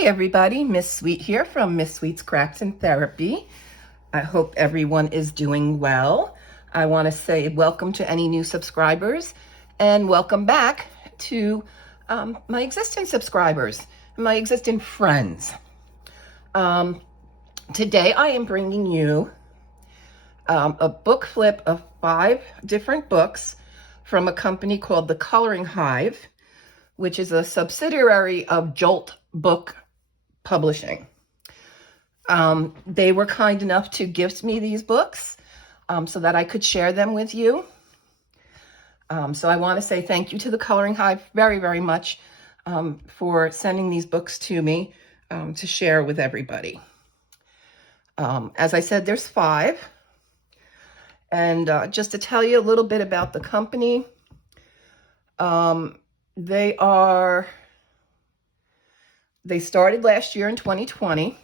Hi everybody, Miss Sweet here from Miss Sweet's Crafts and Therapy. I hope everyone is doing well. I want to say welcome to any new subscribers and welcome back to my existing subscribers, my existing friends. Today I am bringing you a book flip of 5 different books from a company called the Coloring Hive, which is a subsidiary of Jolt Book Publishing. They were kind enough to gift me these books so that I could share them with you. So I want to say thank you to the Coloring Hive very, very much for sending these books to me to share with everybody. As I said, there's 5. And just to tell you a little bit about the company, they started last year in 2020.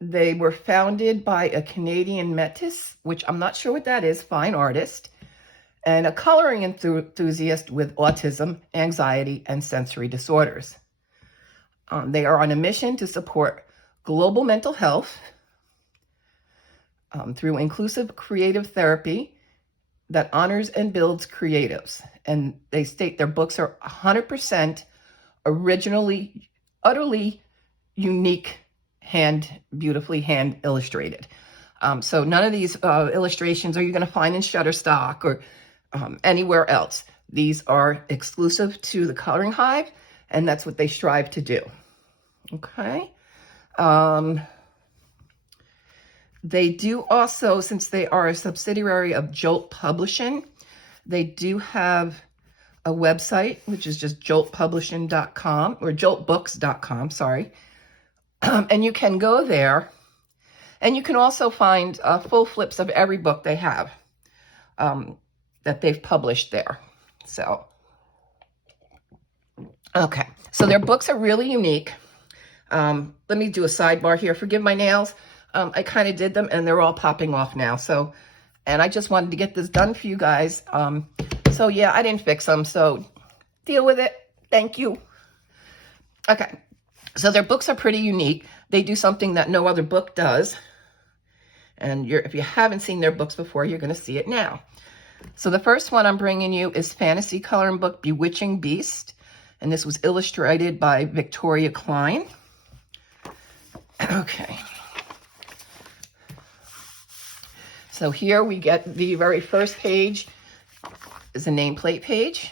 They were founded by a Canadian métis, which I'm not sure what that is, fine artist, and a coloring enthusiast with autism, anxiety, and sensory disorders. They are on a mission to support global mental health through inclusive creative therapy that honors and builds creatives. And they state their books are 100% originally, utterly unique, beautifully hand illustrated. So none of these illustrations are you going to find in Shutterstock or anywhere else. These are exclusive to the Coloring Hive, and that's what they strive to do. Okay. They do also, since they are a subsidiary of Jolt Publishing, they do have a website, which is just joltpublishing.com or joltbooks.com, sorry. And you can go there, and you can also find full flips of every book they have that they've published there. So, okay. So their books are really unique. Let me do a sidebar here. Forgive my nails. I kind of did them and they're all popping off now. So, and I just wanted to get this done for you guys. So yeah, I didn't fix them. So deal with it. Thank you. Okay. So their books are pretty unique. They do something that no other book does. And if you haven't seen their books before, you're going to see it now. So the first one I'm bringing you is fantasy coloring book Bewitching Beast. And this was illustrated by Victoria Klein. Okay. So here we get the very first page is a nameplate page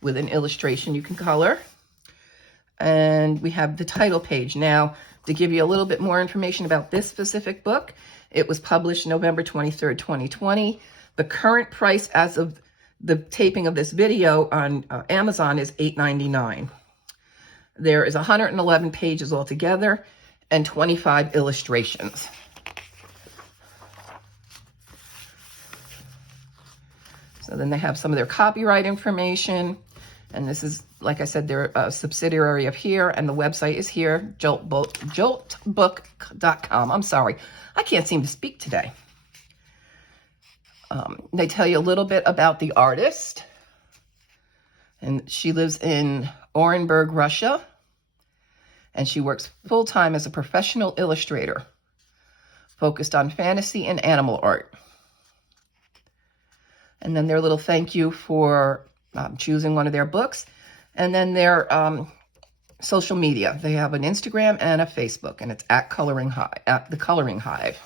with an illustration you can color. And we have the title page. Now, to give you a little bit more information about this specific book, it was published November 23rd, 2020. The current price as of the taping of this video on Amazon is $8.99. There is 111 pages altogether and 25 illustrations. So then they have some of their copyright information. And this is, like I said, they're a subsidiary of here. And the website is here, joltbook.com. I'm sorry. I can't seem to speak today. They tell you a little bit about the artist. And she lives in Orenburg, Russia. And she works full-time as a professional illustrator, focused on fantasy and animal art. And then their little thank you for choosing one of their books. And then their social media. They have an Instagram and a Facebook, and it's at the Coloring Hive.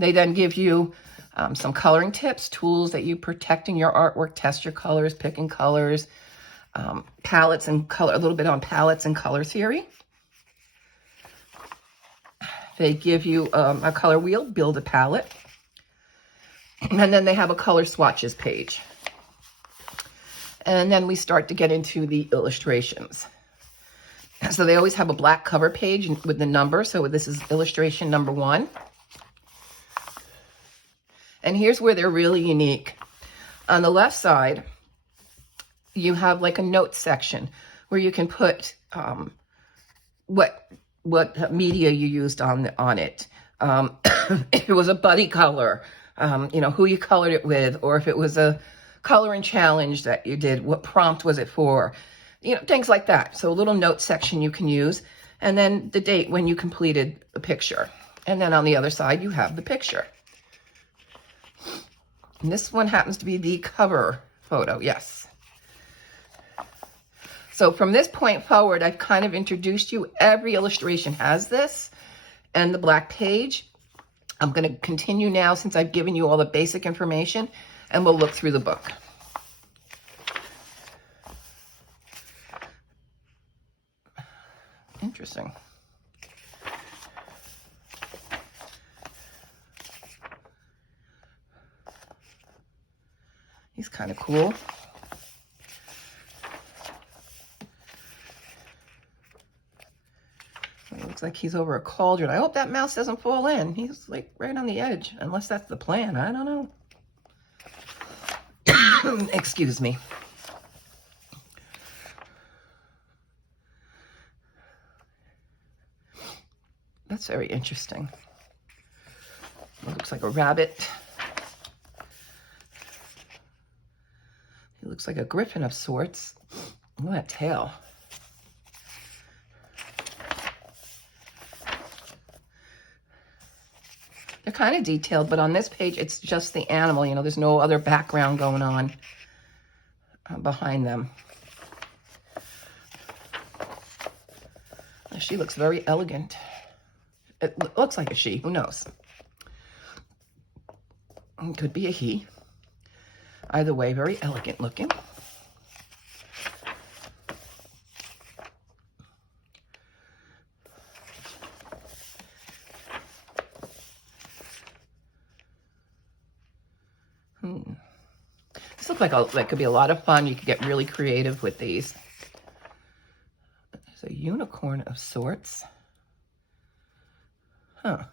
They then give you some coloring tips, tools that you protect in your artwork, test your colors, picking colors, palettes and color, a little bit on palettes and color theory. They give you a color wheel, build a palette. And then they have a color swatches page. And then we start to get into the illustrations. So they always have a black cover page with the number. So this is illustration number 1. And here's where they're really unique. On the left side, you have like a notes section where you can put what media you used on it. If it was a buddy color, who you colored it with, or if it was a coloring challenge that you did. What prompt was it for? You know, things like that. So a little note section you can use. And then the date when you completed the picture. And then on the other side, you have the picture. And this one happens to be the cover photo, yes. So from this point forward, I've kind of introduced you. Every illustration has this and the black page. I'm going to continue now since I've given you all the basic information, and we'll look through the book. Interesting. He's kind of cool. It looks like he's over a cauldron. I hope that mouse doesn't fall in. He's like right on the edge, unless that's the plan. I don't know. Excuse me. That's very interesting. It looks like a rabbit. He looks like a griffin of sorts. Look at that tail. They're kind of detailed, but on this page, it's just the animal. You know, there's no other background going on behind them. She looks very elegant. It looks like a she. Who knows? It could be a he. Either way, very elegant looking. This looks like that could be a lot of fun. You could get really creative with these. There's a unicorn of sorts. Huh.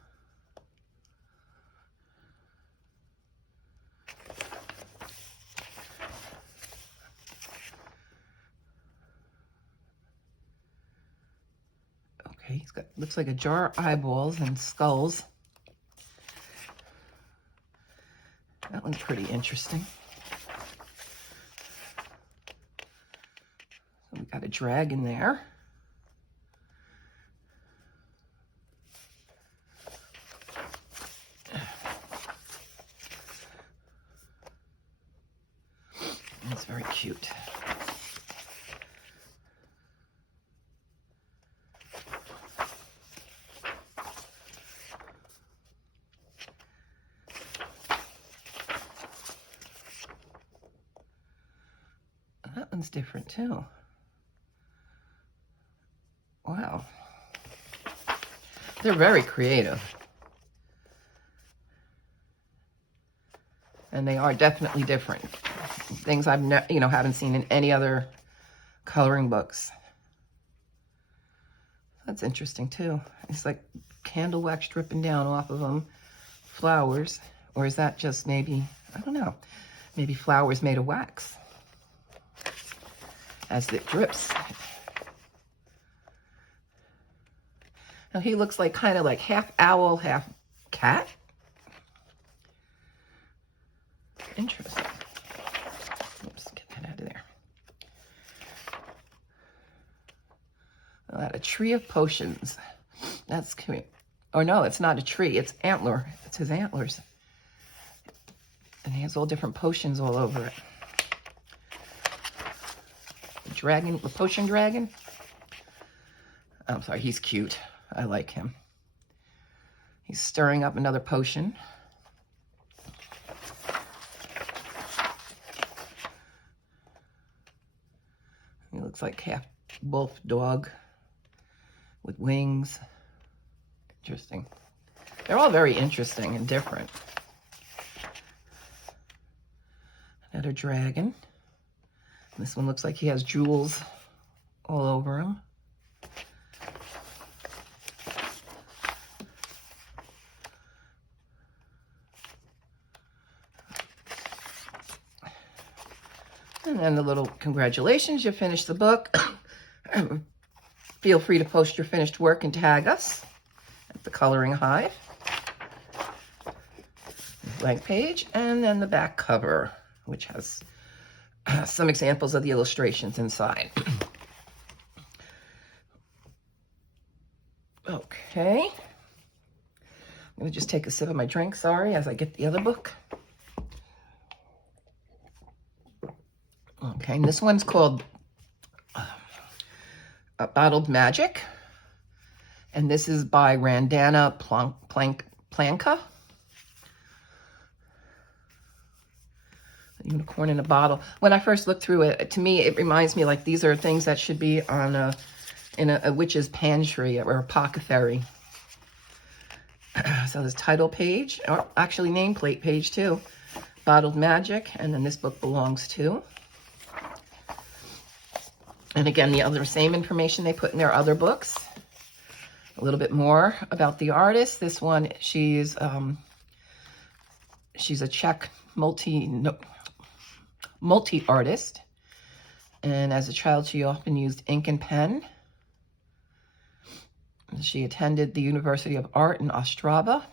Okay, he's got, looks like a jar of eyeballs and skulls. That one's pretty interesting. So we got a dragon there. That's very cute. That one's different too. Wow. They're very creative. And they are definitely different. Things I've haven't seen in any other coloring books. That's interesting too. It's like candle wax dripping down off of them. Flowers. Or is that just maybe, I don't know, maybe flowers made of wax as it drips. Now he looks like kind of like half owl, half cat. Interesting. Oops, get that out of there. A tree of potions. That's cute. Or no, it's not a tree. It's antler. It's his antlers. And he has all different potions all over it. The dragon, the potion dragon. I'm sorry, he's cute. I like him. He's stirring up another potion. He looks like half wolf dog with wings. Interesting. They're all very interesting and different. Another dragon. This one looks like he has jewels all over him. And then the little congratulations, you finished the book. Feel free to post your finished work and tag us at the Coloring Hive. Blank page, and then the back cover, which has some examples of the illustrations inside. Okay. I'm going to just take a sip of my drink, sorry, as I get the other book. Okay, and this one's called Bottled Magic. And this is by Randana Planka. A unicorn in a bottle. When I first looked through it, to me, it reminds me like these are things that should be on in a witch's pantry or apothecary. So this title page, or actually nameplate page too. Bottled Magic, and then this book belongs to. And again, the other same information they put in their other books. A little bit more about the artist. This one, she's a Czech multi-artist. And as a child, she often used ink and pen. She attended the University of Art in Ostrava.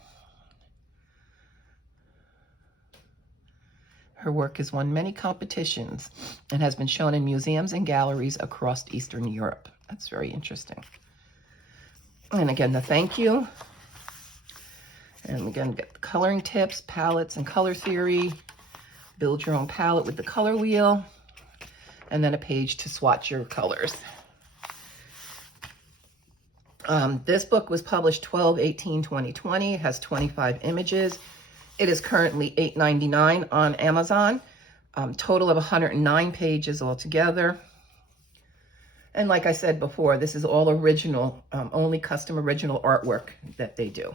Her work has won many competitions and has been shown in museums and galleries across Eastern Europe. That's very interesting. And again, the thank you. And again, get the coloring tips, palettes, and color theory. Build your own palette with the color wheel. And then a page to swatch your colors. This book was published 12/18/2020. It has 25 images. It is currently $8.99 on Amazon. Total of 109 pages altogether. And like I said before, this is all original, only custom original artwork that they do.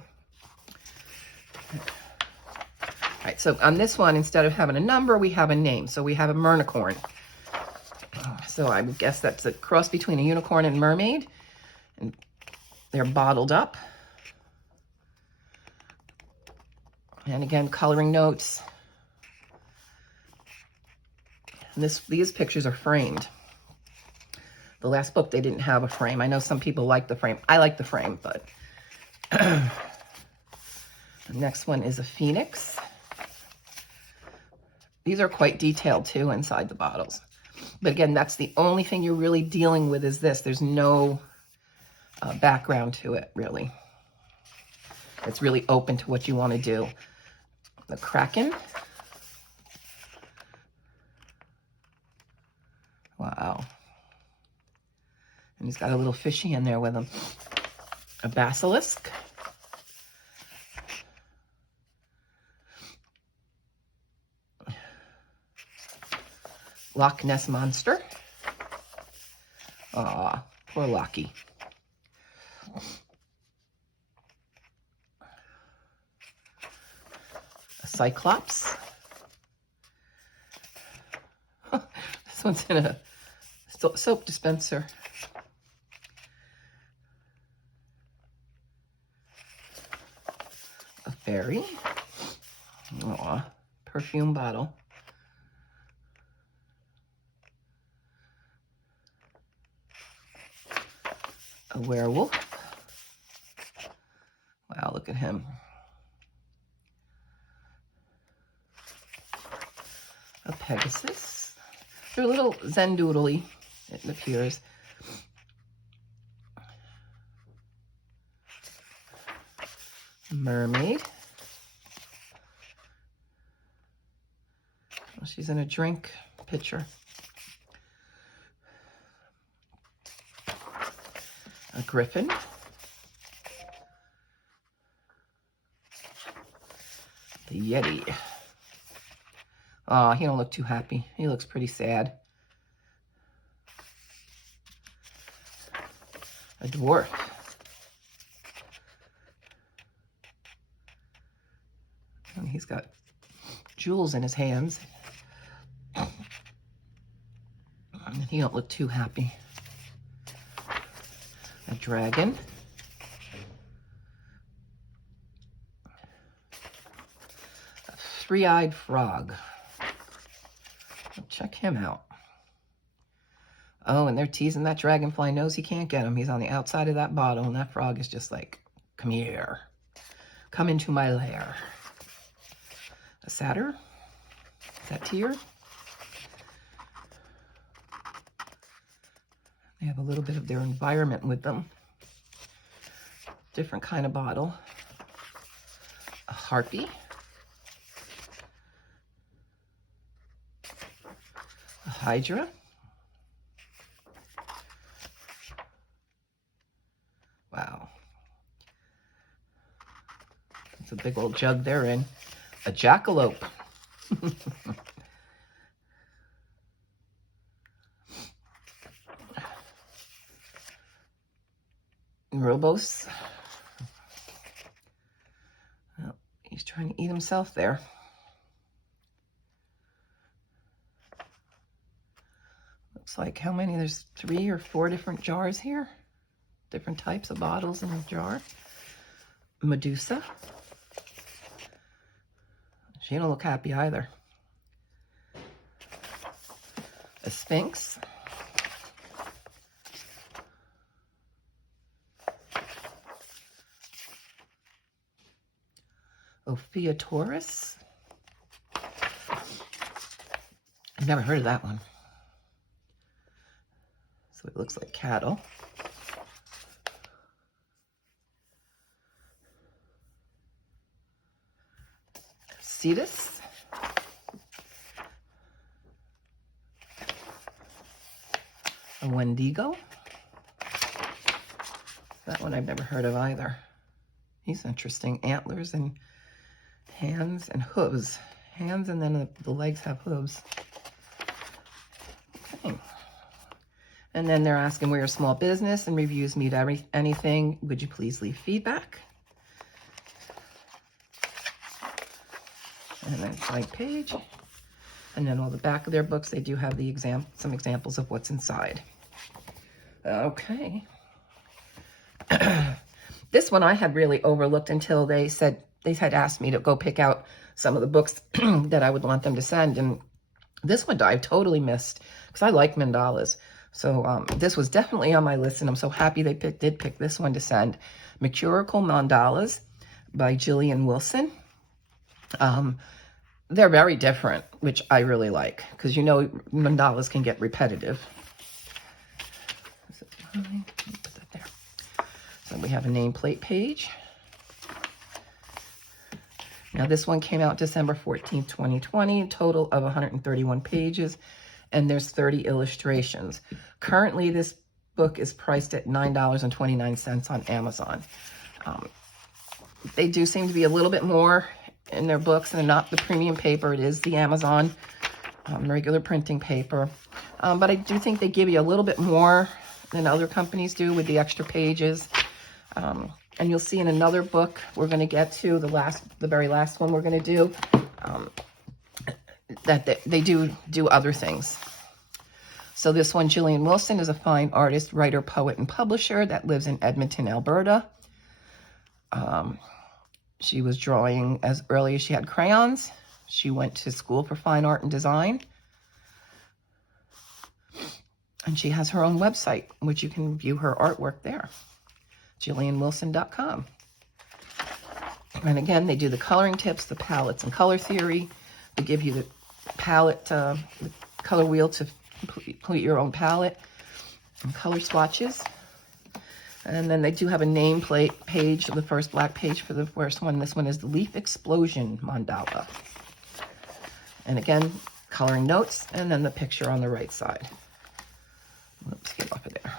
All right, so on this one, instead of having a number, we have a name. So we have a mernicorn. So I would guess that's a cross between a unicorn and mermaid. And they're bottled up. And again, coloring notes. And these pictures are framed. The last book, they didn't have a frame. I know some people like the frame. I like the frame, but the next one is a phoenix. These are quite detailed too inside the bottles. But again, that's the only thing you're really dealing with is this. There's no background to it, really. It's really open to what you want to do. The kraken. Wow. And he's got a little fishy in there with him. A basilisk. Loch Ness Monster. Aw, poor Lockie. A Cyclops. This one's in a soap dispenser. A fairy. Aw, perfume bottle. A werewolf. Wow, look at him. A Pegasus. They're a little zen-doodly, it appears. A mermaid. Well, she's in a drink pitcher. A griffin. The Yeti. Oh, he don't look too happy. He looks pretty sad. A dwarf. And he's got jewels in his hands. And he don't look too happy. A dragon. A three-eyed frog. Check him out. Oh, and they're teasing that dragonfly knows he can't get him. He's on the outside of that bottle, and that frog is just like, come here. Come into my lair. A satyr. Is that Tyr? They have a little bit of their environment with them. Different kind of bottle. A harpy. A hydra. Wow. That's a big old jug they're in. A jackalope. Robos. Well, he's trying to eat himself there. Looks like how many? There's 3 or 4 different jars here. Different types of bottles in a jar. Medusa. She don't look happy either. A sphinx. Ophiuchus. I've never heard of that one. So it looks like cattle. Cetus. A Wendigo. That one I've never heard of either. He's interesting. Antlers and hands and hooves. Hands, and then the legs have hooves. Okay. And then they're asking, we're a small business and reviews meet anything. Would you please leave feedback? And then blank page. And then on the back of their books, they do have the some examples of what's inside. Okay. This one I had really overlooked until they had asked me to go pick out some of the books that I would want them to send. And this one I totally missed because I like mandalas. So this was definitely on my list, and I'm so happy they did pick this one to send. Mercurical Mandalas by Julian Wilson. They're very different, which I really like, because you know mandalas can get repetitive. Put that there. So we have a nameplate page. Now this one came out December 14th, 2020, total of 131 pages, and there's 30 illustrations. Currently, this book is priced at $9.29 on Amazon. They do seem to be a little bit more in their books. They're not the premium paper. It is the Amazon regular printing paper. But I do think they give you a little bit more than other companies do with the extra pages. And you'll see in another book we're going to get to, the very last one we're going to do, that they do other things. So this one, Julian Wilson, is a fine artist, writer, poet, and publisher that lives in Edmonton, Alberta. She was drawing as early as she had crayons. She went to school for fine art and design. And she has her own website, which you can view her artwork there. JillianWilson.com. And again, they do the coloring tips, the palettes, and color theory. They give you the palette, the color wheel to complete your own palette, and color swatches. And then they do have a nameplate page, the first black page for the first one. This one is the Leaf Explosion Mandala. And again, coloring notes, and then the picture on the right side. Let's get off of there.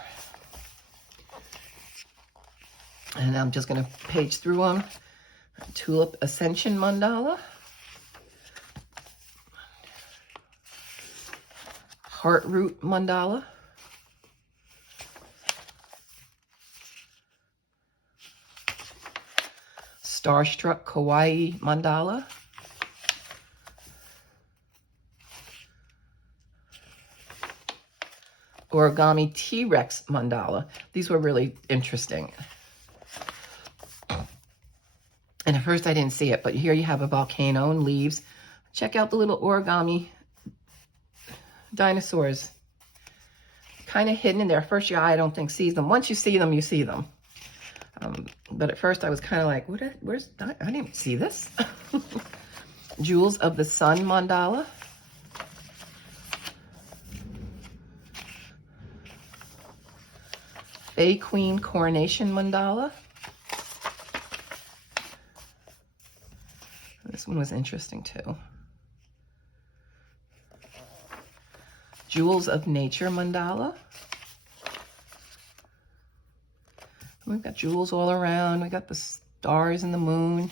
And I'm just going to page through them. Tulip Ascension Mandala. Heartroot Mandala. Starstruck Kawaii Mandala. Origami T-Rex Mandala. These were really interesting. And at first I didn't see it, but here you have a volcano and leaves. Check out the little origami dinosaurs. Kind of hidden in there. First your eye, I don't think, sees them. Once you see them, you see them. But at first I was kind of like, where's that? I didn't see this. Jewels of the Sun Mandala. Bay Queen Coronation Mandala. This one was interesting too. Jewels of Nature Mandala. We've got jewels all around. We got the stars and the moon,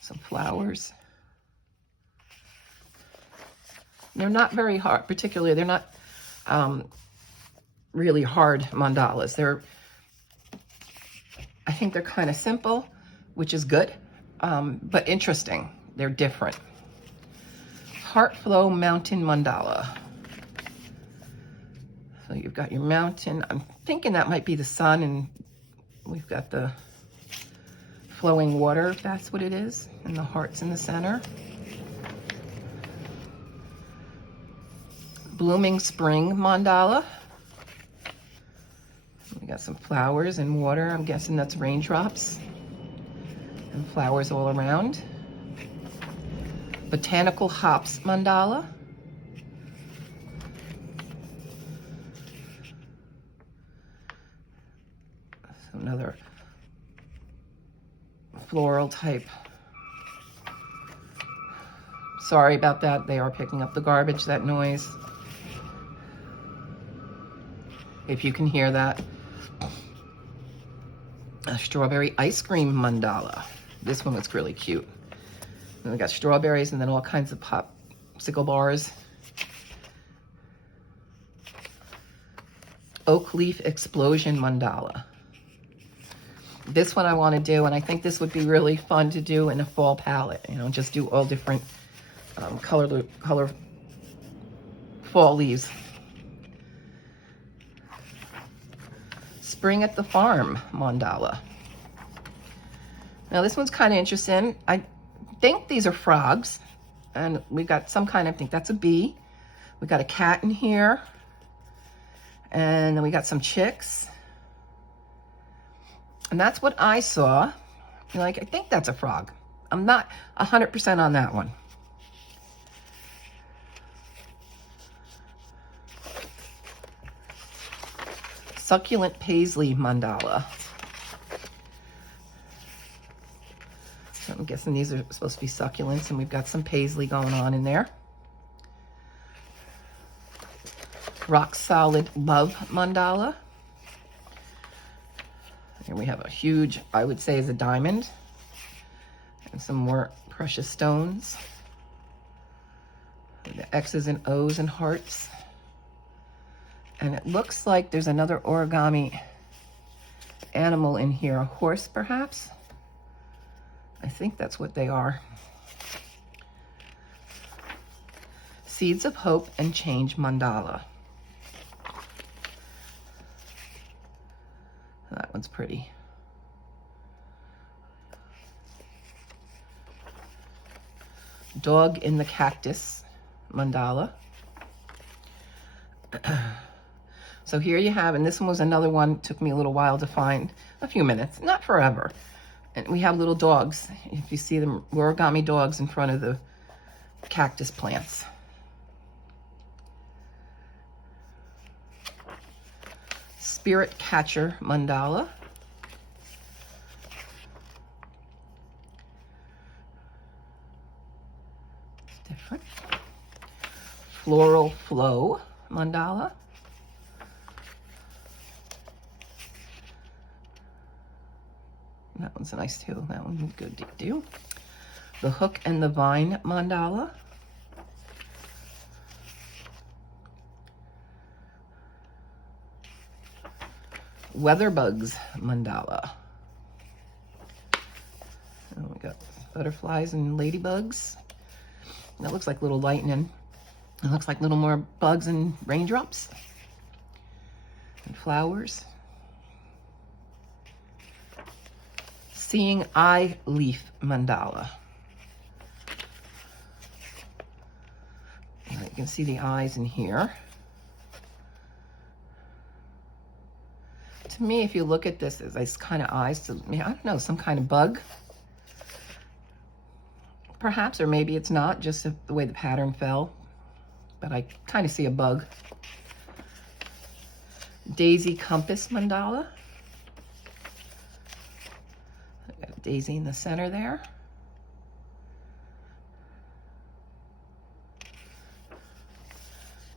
some flowers. They're not very hard, particularly, they're not really hard mandalas. I think they're kind of simple, which is good, but interesting. They're different. Heartflow Mountain Mandala. So you've got your mountain. I'm thinking that might be the sun, and we've got the flowing water, if that's what it is, and the hearts in the center. Blooming Spring Mandala. We got some flowers and water. I'm guessing that's raindrops and flowers all around. Botanical Hops Mandala. So another floral type. Sorry about that. They are picking up the garbage, that noise. If you can hear that. A strawberry ice cream mandala. This one was really cute. And we got strawberries and then all kinds of popsicle bars. Oak leaf explosion mandala. This one I want to do, and I think this would be really fun to do in a fall palette. You know, just do all different color fall leaves. Spring at the Farm mandala. Now this one's kind of interesting. I think these are frogs, and we got some kind of, I think that's a bee. We got a cat in here, and then we got some chicks, and that's what I saw. Like, I think that's a frog. I'm not 100% on that one. Succulent Paisley mandala. So I'm guessing these are supposed to be succulents, and we've got some paisley going on in there. Rock Solid Love mandala. Here we have a huge, I would say, is a diamond, and some more precious stones. The X's and O's and hearts. And it looks like there's another origami animal in here, a horse perhaps. I think that's what they are. Seeds of Hope and Change mandala. That one's pretty. Dog in the Cactus mandala. So here you have, and this one was another one, took me a little while to find, a few minutes, not forever. And we have little dogs. If you see them, origami dogs in front of the cactus plants. Spirit Catcher mandala. Different. Floral Flow mandala. That one's nice too. That one's good to do. The Hook and the Vine mandala. Weatherbugs mandala. And we got butterflies and ladybugs. That looks like little lightning. It looks like little more bugs and raindrops. And flowers. Seeing Eye Leaf mandala. You can see the eyes in here. To me, if you look at this, it's kind of eyes to, I don't know, some kind of bug. Perhaps, or maybe it's not, just the way the pattern fell. But I kind of see a bug. Daisy Compass Mandala. I got a daisy in the center there.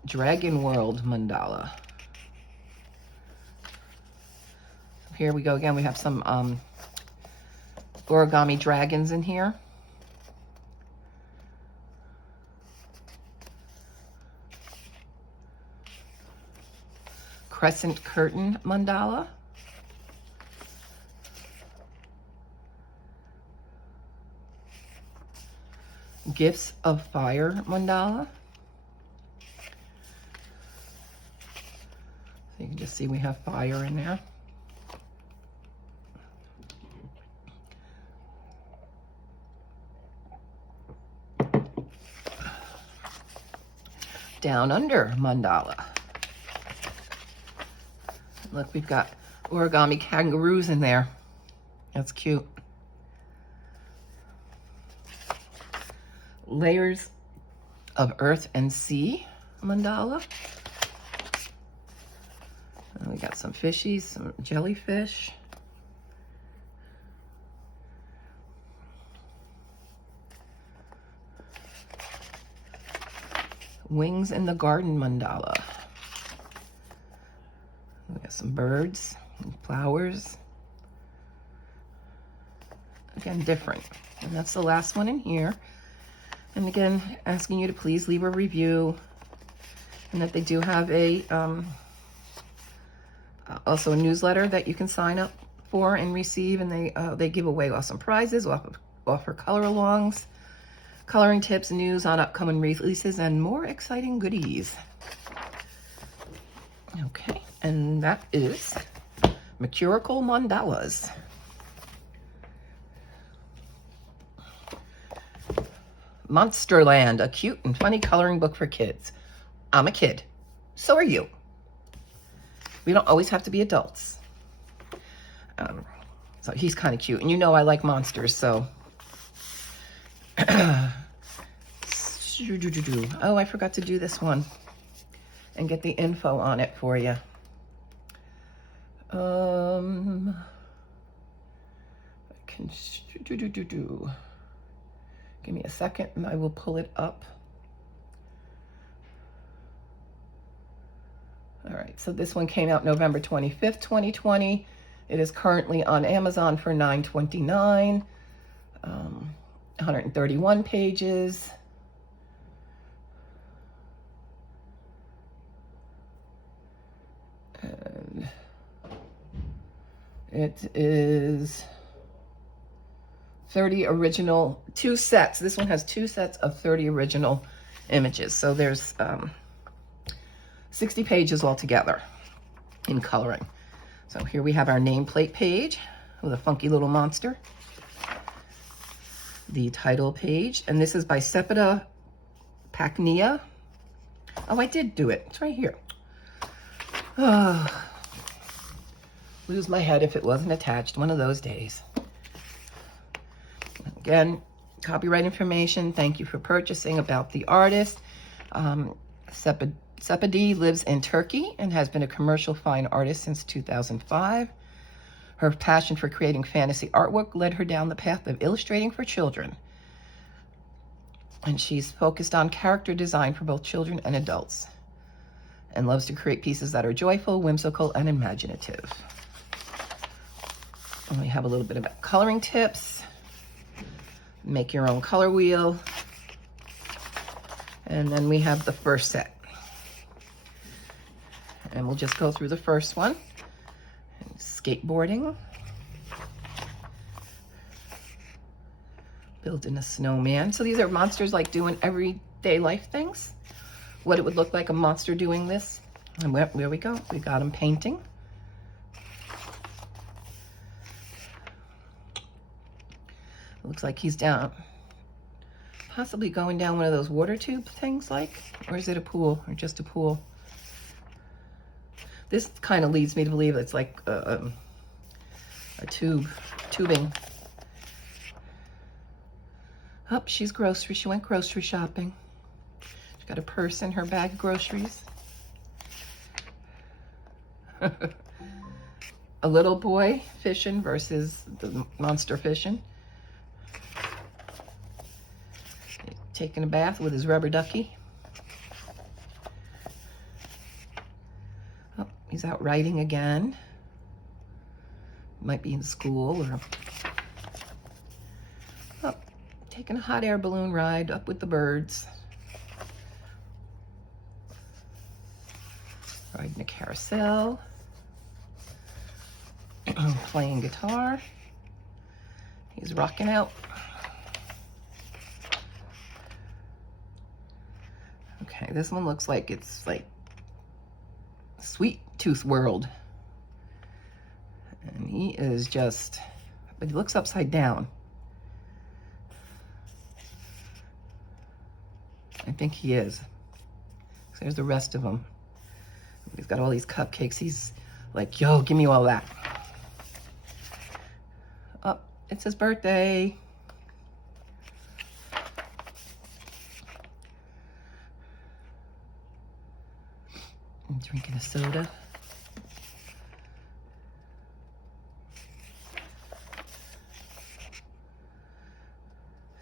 Dragon World Mandala. Here we go again. We have some origami dragons in here. Crescent Curtain Mandala. Gifts of Fire Mandala. You can just see we have fire in there. Down Under Mandala. Look, we've got origami kangaroos in there. That's cute. Layers of Earth and Sea Mandala. And we got some fishies, some jellyfish. Wings in the Garden Mandala. We got some birds and flowers. Again, different. And that's the last one in here. And again, asking you to please leave a review. And that they do have a also a newsletter that you can sign up for and receive. And they give away awesome prizes, offer color-alongs, coloring tips, news on upcoming releases, and more exciting goodies. Okay, and that is Mercurical Mandalas. Monsterland, a cute and funny coloring book for kids. I'm a kid. So are you. We don't always have to be adults. So he's kind of cute. And you know I like monsters, so... Oh, I forgot to do this one and get the info on it for you. I can give me a second and I will pull it up. All right, so this one came out November 25th, 2020. It is currently on Amazon for $9.29. 131 pages. And it is 30 original, 2 sets. This one has 2 sets of 30 original images. So there's 60 pages altogether in coloring. So here we have our nameplate page with a funky little monster. The title page, and this is by Sepida Pacnia. Oh, I did do it. It's right here. Oh, lose my head if it wasn't attached one of those days. Again, copyright information. Thank you for purchasing. About the artist. Sepida lives in Turkey and has been a commercial fine artist since 2005. Her passion for creating fantasy artwork led her down the path of illustrating for children. And she's focused on character design for both children and adults, and loves to create pieces that are joyful, whimsical, and imaginative. And we have a little bit about coloring tips. Make your own color wheel. And then we have the first set. And we'll just go through the first one. Skateboarding. Building a snowman. So these are monsters like doing everyday life things. What it would look like a monster doing this. And where we go. We got him painting. It looks like he's down. Possibly going down one of those water tube things like. Or is it a pool? Or just a pool? This kind of leads me to believe it's like a tubing. Oh, she went grocery shopping. She got a purse in her bag of groceries. A little boy fishing versus the monster fishing. Taking a bath with his rubber ducky. Oh, he's out riding again. Might be in school or... Oh, taking a hot air balloon ride up with the birds. Riding a carousel. Playing guitar. He's rocking out. Okay, this one looks like it's like Sweet Tooth World. And he is just, but he looks upside down. I think he is. So there's the rest of him. He's got all these cupcakes. He's like, yo, give me all that. Oh, it's his birthday. I'm drinking a soda.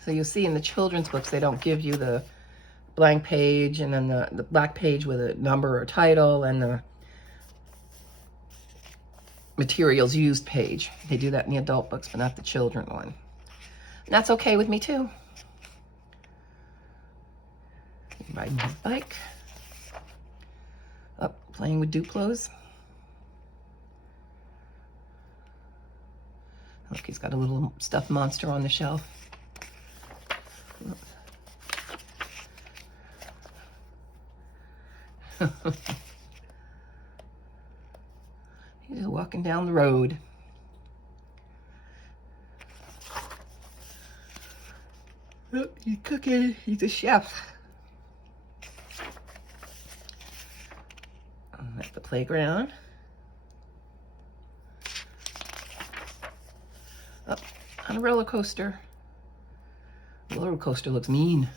So you'll see in the children's books, they don't give you the blank page and then the black page with a number or title and the materials used page. They do that in the adult books, but not the children one. And that's okay with me too. Riding his bike. Up, playing with Duplos. Look, he's got a little stuffed monster on the shelf. He's just walking down the road. Oh, he's cooking. He's a chef. At the playground. Oh, on a roller coaster. The roller coaster looks mean.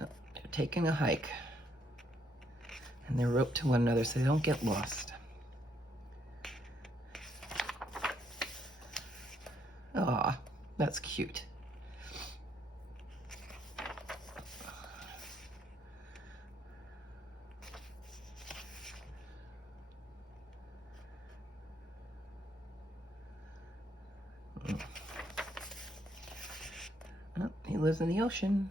Oh, they're taking a hike. And they're roped to one another so they don't get lost. Aw, that's cute. Oh, he lives in the ocean.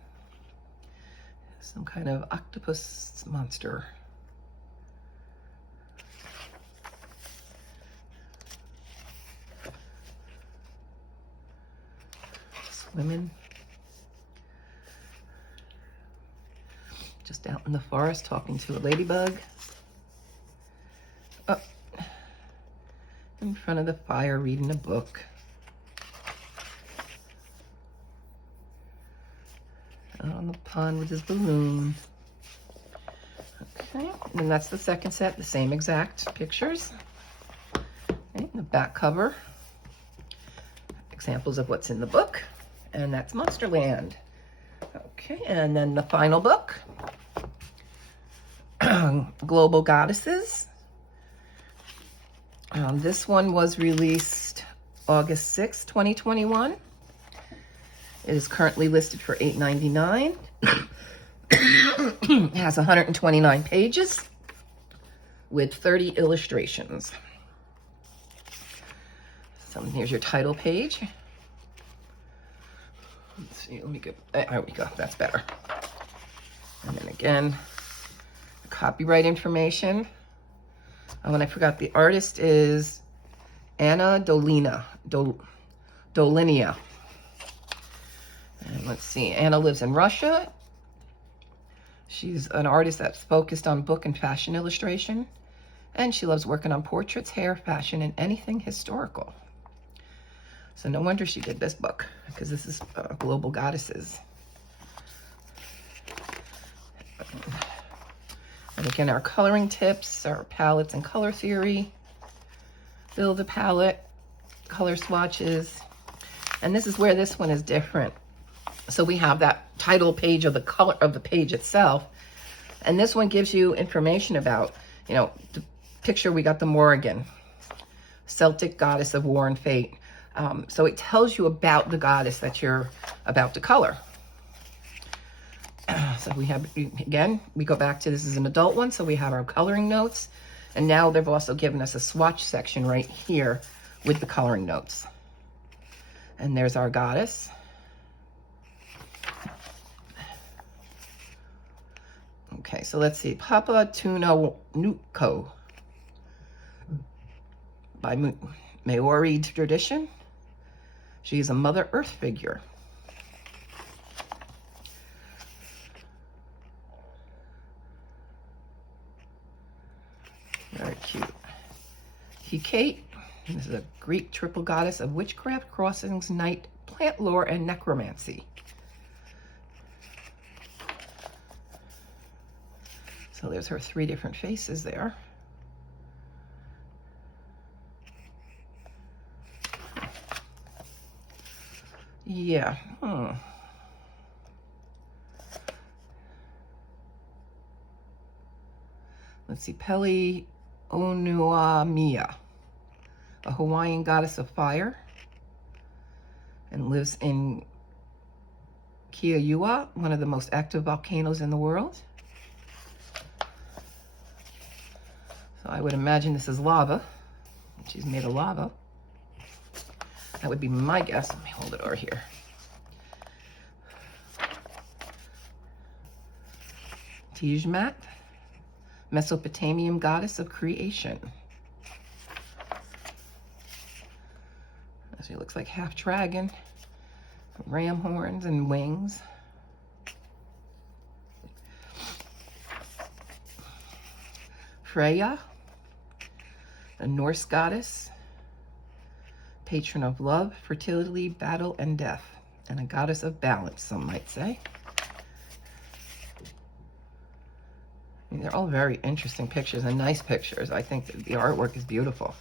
Some kind of octopus monster. Swimming. Just out in the forest talking to a ladybug. Up in front of the fire reading a book. Out on the pond with his balloon. Okay, and that's the second set, the same exact pictures. Okay, the back cover. Examples of what's in the book. And that's Monsterland. Okay, and then the final book. Global Goddesses. This one was released August 6, 2021. It is currently listed for $8.99. It has 129 pages with 30 illustrations. So here's your title page. Let's see, let me get, there we go, that's better. And then again, copyright information. Oh, and I forgot, the artist is Anna Dolinia. And let's see, Anna lives in Russia. She's an artist that's focused on book and fashion illustration. And she loves working on portraits, hair, fashion, and anything historical. So no wonder she did this book, because this is Global Goddesses. And again, our coloring tips, our palettes and color theory, build a palette, color swatches. And this is where this one is different. So we have that title page of the color of the page itself, And this one gives you information about, you know, the picture, we got the Morrigan, Celtic goddess of war and fate. So it tells you about the goddess that you're about to color. So we have, again, we go back to, this is an adult one, so we have our coloring notes. And now they've also given us a swatch section right here with the coloring notes. And there's our goddess. Okay, so let's see. Papa Tuna Nuko by Maori tradition. She's a Mother Earth figure. Very cute. Hecate, this is a Greek triple goddess of witchcraft, crossings, night, plant lore, and necromancy. So there's her 3 different faces there. Yeah. Let's see. Pele Onuamia, a Hawaiian goddess of fire, and lives in Kiauea, one of the most active volcanoes in the world. So I would imagine this is lava. She's made of lava. That would be my guess. Let me hold it over here. Tiamat, Mesopotamian goddess of creation. She looks like half dragon, ram horns and wings. Freya, a Norse goddess, patron of love, fertility, battle, and death, and a goddess of balance, some might say. I mean, they're all very interesting pictures and nice pictures. I think the artwork is beautiful.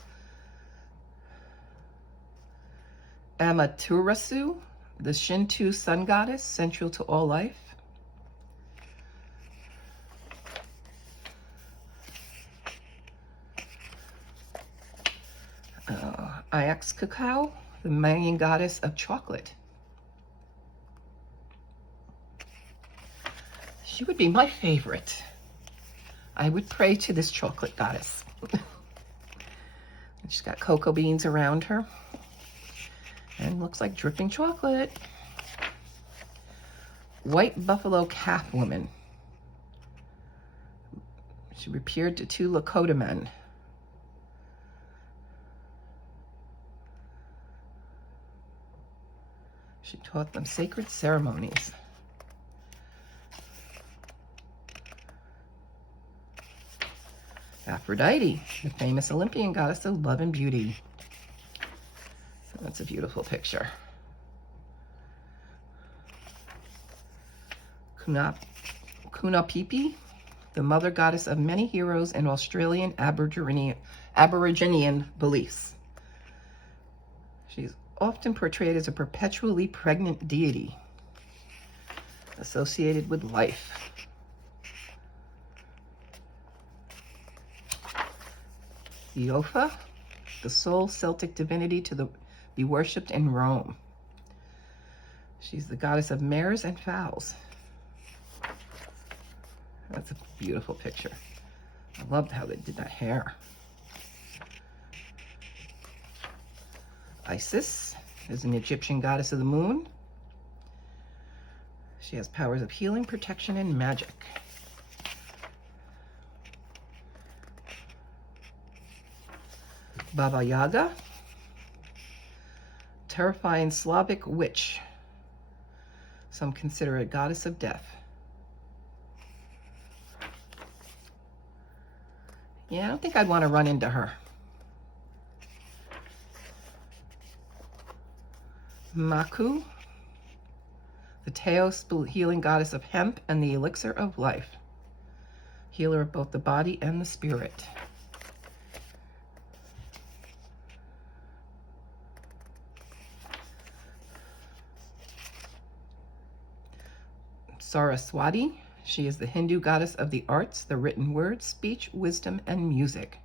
Amaterasu, the Shinto sun goddess, central to all life. Cacao, the Mayan goddess of chocolate. She would be my favorite. I would pray to this chocolate goddess. She's got cocoa beans around her. And looks like dripping chocolate. White buffalo calf woman. She appeared to 2 Lakota men. She taught them sacred ceremonies. Aphrodite, the famous Olympian goddess of love and beauty. So that's a beautiful picture. Kunapipi, the mother goddess of many heroes in Australian Aboriginian beliefs. She's often portrayed as a perpetually pregnant deity associated with life. Iofa, the sole Celtic divinity to be worshipped in Rome. She's the goddess of mares and fowls. That's a beautiful picture. I loved how they did that hair. Isis is an Egyptian goddess of the moon. She has powers of healing, protection, and magic. Baba Yaga, terrifying Slavic witch. Some consider a goddess of death. Yeah, I don't think I'd want to run into her. Maku, the Taos healing goddess of hemp and the elixir of life. Healer of both the body and the spirit. Saraswati, She is the Hindu goddess of the arts, the written word, speech, wisdom, and music.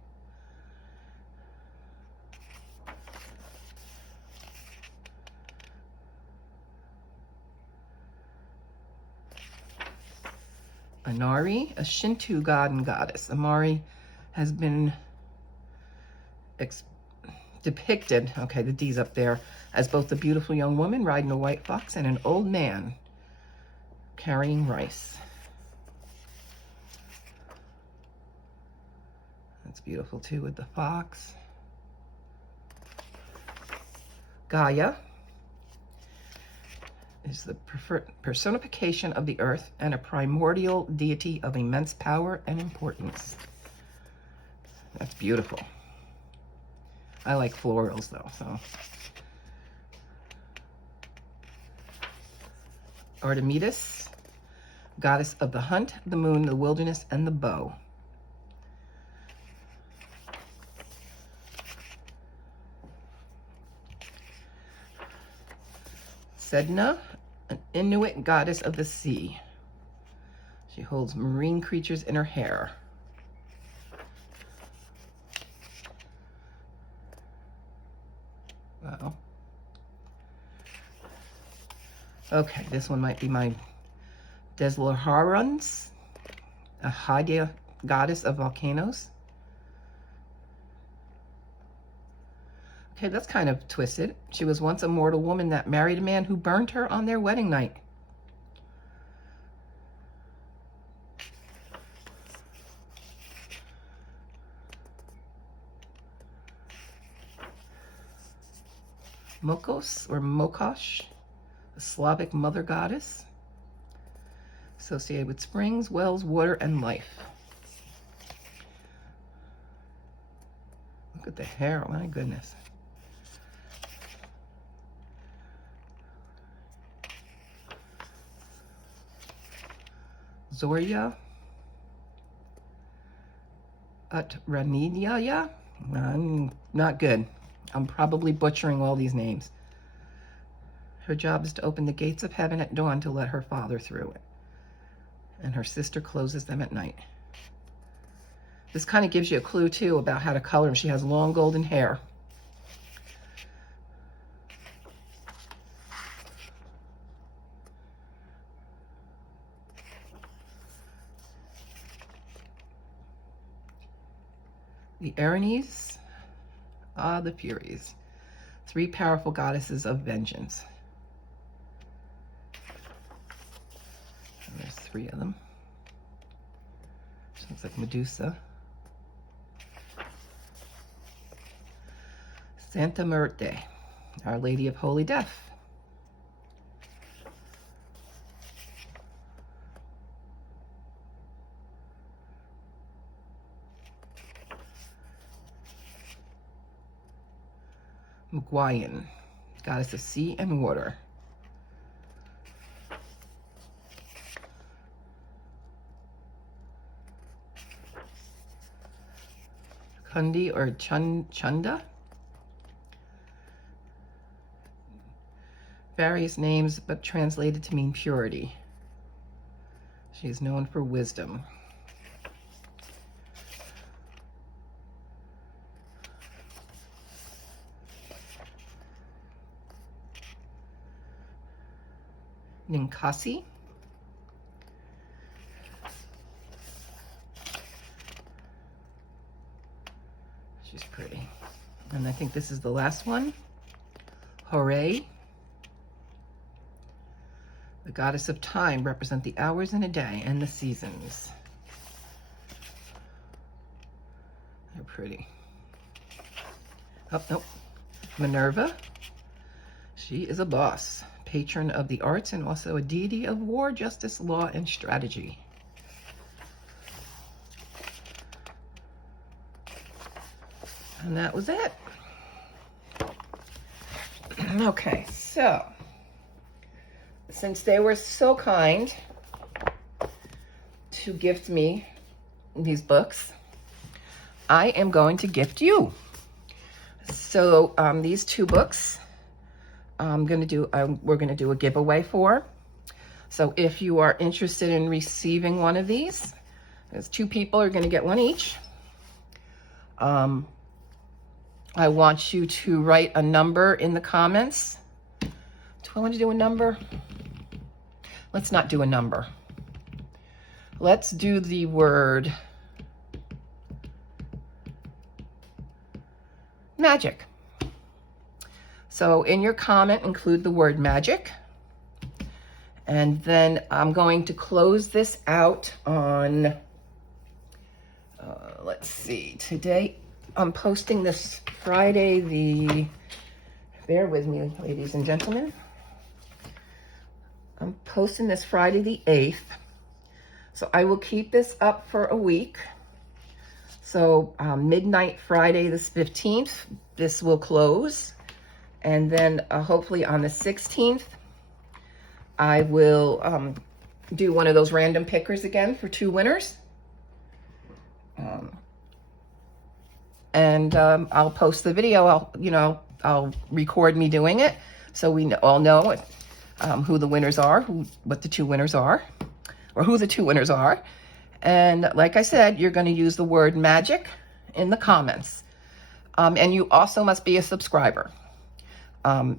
Inari, a Shinto god and goddess. Inari has been depicted, okay, the D's up there, as both a beautiful young woman riding a white fox and an old man carrying rice. That's beautiful too with the fox. Gaia is the personification of the earth and a primordial deity of immense power and importance. That's beautiful. I like florals though, so. Artemis, goddess of the hunt, the moon, the wilderness, and the bow. Sedna, an Inuit goddess of the sea. She holds marine creatures in her hair. Wow. Okay, this one might be my Deslaharans, a Hadia goddess of volcanoes. Okay, that's kind of twisted. She was once a mortal woman that married a man who burned her on their wedding night. Mokos or Mokosh, a Slavic mother goddess, associated with springs, wells, water, and life. Look at the hair, my goodness. Zoria, Utraniya, not good. I'm probably butchering all these names. Her job is to open the gates of heaven at dawn to let her father through it. And her sister closes them at night. This kind of gives you a clue too about how to color them. She has long golden hair. The Ironies, the Furies, 3 powerful goddesses of vengeance. And there's 3 of them. Looks like Medusa. Santa Muerte, Our Lady of Holy Death. Mugwayan, goddess of sea and water. Kundi or Chunda. Various names, but translated to mean purity. She is known for wisdom. Ninkasi. She's pretty. And I think this is the last one. Hooray. The goddess of time, represent the hours in a day and the seasons. They're pretty. Oh, nope. Minerva. She is a boss, patron of the arts, and also a deity of war, justice, law, and strategy. And that was it. Okay, so since they were so kind to gift me these books, I am going to gift you. So these 2 books we're going to do a giveaway for. So if you are interested in receiving one of these, there's 2 people are going to get one each. I want you to write a number in the comments. Do I want to do a number? Let's not do a number. Let's do the word magic. So in your comment, include the word magic. And then I'm going to close this out on, let's see, today I'm posting this Friday bear with me, ladies and gentlemen. I'm posting this Friday the 8th. So I will keep this up for a week. So midnight Friday the 15th, this will close. And then hopefully on the 16th, I will do one of those random pickers again for 2 winners. I'll post the video. I'll record me doing it so we all know who the winners are, what the 2 winners are, or who the 2 winners are. And like I said, you're going to use the word magic in the comments. And you also must be a subscriber.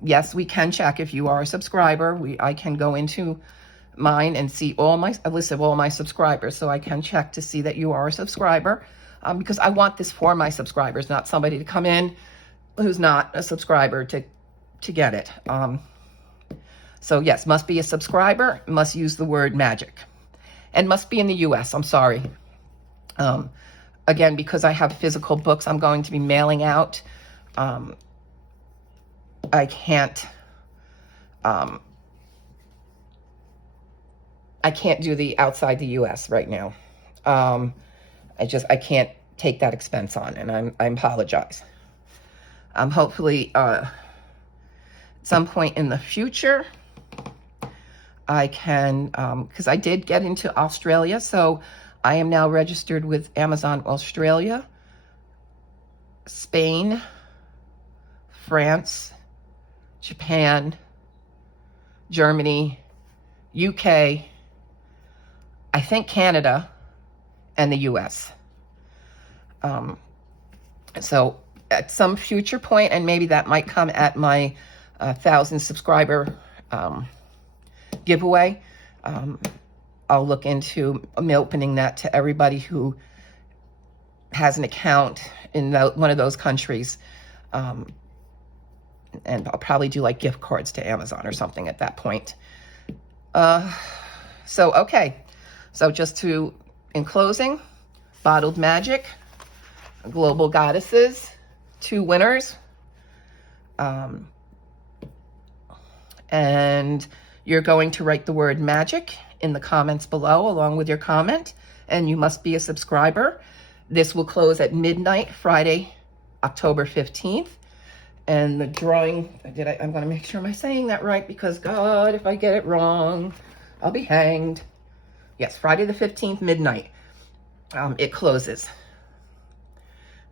Yes, we can check if you are a subscriber. I can go into mine and see a list of all my subscribers. So I can check to see that you are a subscriber, because I want this for my subscribers, not somebody to come in who's not a subscriber to get it. So yes, must be a subscriber, must use the word magic, and must be in the US. I'm sorry. Again, because I have physical books I'm going to be mailing out. I can't do the outside the US right now. I can't take that expense on, and I apologize. Hopefully, at some point in the future, I can, because I did get into Australia, so I am now registered with Amazon Australia, Spain, France, Japan, Germany, UK, I think Canada, and the US. So at some future point, and maybe that might come at my 1,000 subscriber giveaway, I'll look into opening that to everybody who has an account in one of those countries. And I'll probably do like gift cards to Amazon or something at that point. Okay. So just in closing, Bottled Magic, Global Goddesses, 2 winners. And you're going to write the word magic in the comments below along with your comment, and you must be a subscriber. This will close at midnight, Friday, October 15th. And the drawing, I'm going to make sure I'm saying that right, because God, if I get it wrong, I'll be hanged. Yes, Friday the 15th, midnight, it closes.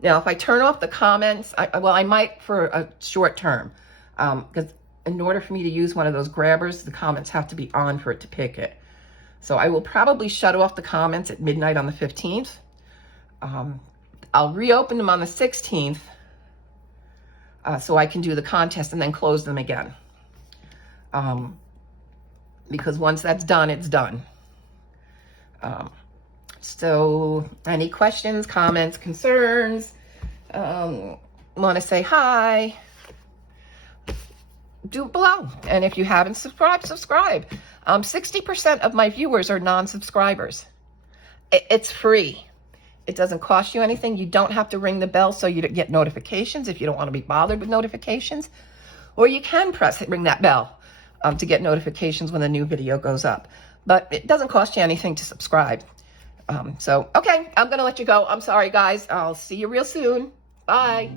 Now, if I turn off the comments, I might for a short term, because in order for me to use one of those grabbers, the comments have to be on for it to pick it. So I will probably shut off the comments at midnight on the 15th. I'll reopen them on the 16th, so I can do the contest and then close them again. Because once that's done, it's done. So any questions, comments, concerns, want to say hi, do it below. And if you haven't subscribed, subscribe. 60% of my viewers are non-subscribers. It's free. It doesn't cost you anything. You don't have to ring the bell so you get notifications if you don't want to be bothered with notifications. Or you can ring that bell to get notifications when a new video goes up. But it doesn't cost you anything to subscribe. Okay, I'm going to let you go. I'm sorry, guys. I'll see you real soon. Bye.